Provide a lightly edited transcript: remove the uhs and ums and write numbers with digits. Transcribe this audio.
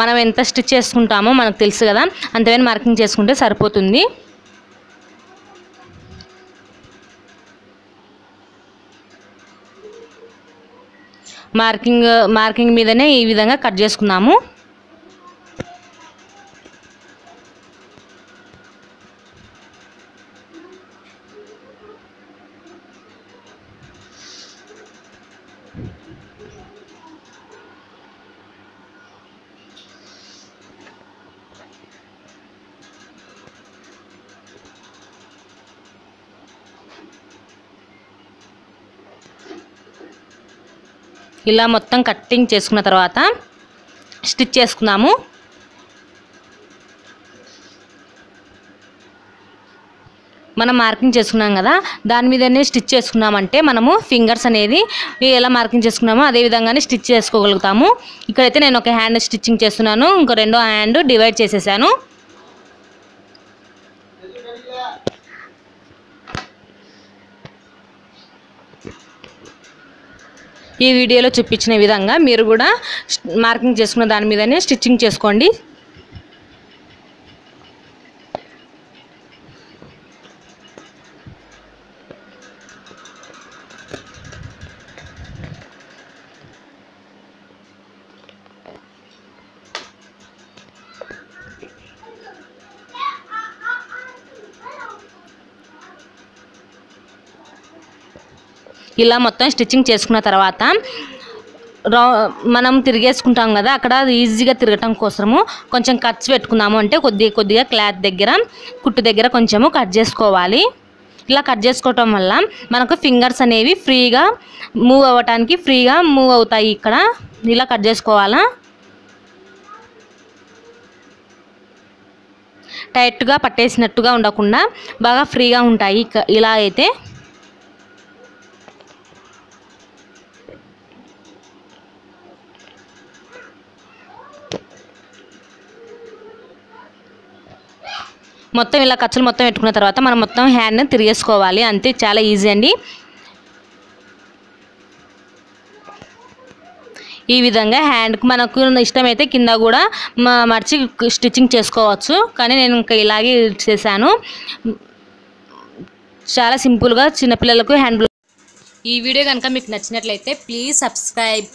మనం ఎంత స్టిచ్ చేసుకుంటామో మనకు తెలుసు కదా, అంతవరకు మార్కింగ్ చేసుకుంటే సరిపోతుంది. మార్కింగ్ మీదనే ఈ విధంగా కట్ చేసుకున్నాము. ఇలా మొత్తం కట్టింగ్ చేసుకున్న తర్వాత స్టిచ్ చేసుకున్నాము. మనం మార్కింగ్ చేసుకున్నాం కదా, దాని మీదనే స్టిచ్ చేసుకున్నామంటే మనము ఫింగర్స్ అనేది ఎలా మార్కింగ్ చేసుకున్నామో అదే విధంగానే స్టిచ్ చేసుకోగలుగుతాము. ఇక్కడైతే నేను ఒక హ్యాండ్ స్టిచ్చింగ్ చేస్తున్నాను, ఇంకో రెండో హ్యాండ్ డివైడ్ చేసేసాను. ఈ వీడియోలో చూపించిన విధంగా మీరు కూడా మార్కింగ్ చేసుకున్న దాని మీదనే స్టిచ్చింగ్ చేసుకోండి. ఇలా మొత్తం స్టిచ్చింగ్ చేసుకున్న తర్వాత మనం తిరిగేసుకుంటాం కదా, అక్కడ ఈజీగా తిరగటం కోసము కొంచెం కట్స్ పెట్టుకున్నాము. అంటే కొద్దిగా క్లాత్ దగ్గర, కుట్టు దగ్గర కొంచెము కట్ చేసుకోవాలి. ఇలా కట్ చేసుకోవటం వల్ల మనకు ఫింగర్స్ అనేవి ఫ్రీగా మూవ్ అవ్వటానికి ఫ్రీగా మూవ్ అవుతాయి. ఇక్కడ ఇలా కట్ చేసుకోవాలా. టైట్గా పట్టేసినట్టుగా ఉండకుండా బాగా ఫ్రీగా ఉంటాయి ఇలా అయితే. మొత్తం ఇలా ఖర్చులు మొత్తం పెట్టుకున్న తర్వాత మనం మొత్తం హ్యాండ్ని తిరిగేసుకోవాలి. అంతే, చాలా ఈజీ అండి. ఈ విధంగా హ్యాండ్కి మనకు ఇష్టమైతే కింద కూడా మర్చి స్టిచ్చింగ్ చేసుకోవచ్చు, కానీ నేను ఇంకా ఇలాగే చేశాను. చాలా సింపుల్గా చిన్నపిల్లలకు హ్యాండ్. ఈ వీడియో కనుక మీకు నచ్చినట్లయితే ప్లీజ్ సబ్స్క్రైబ్.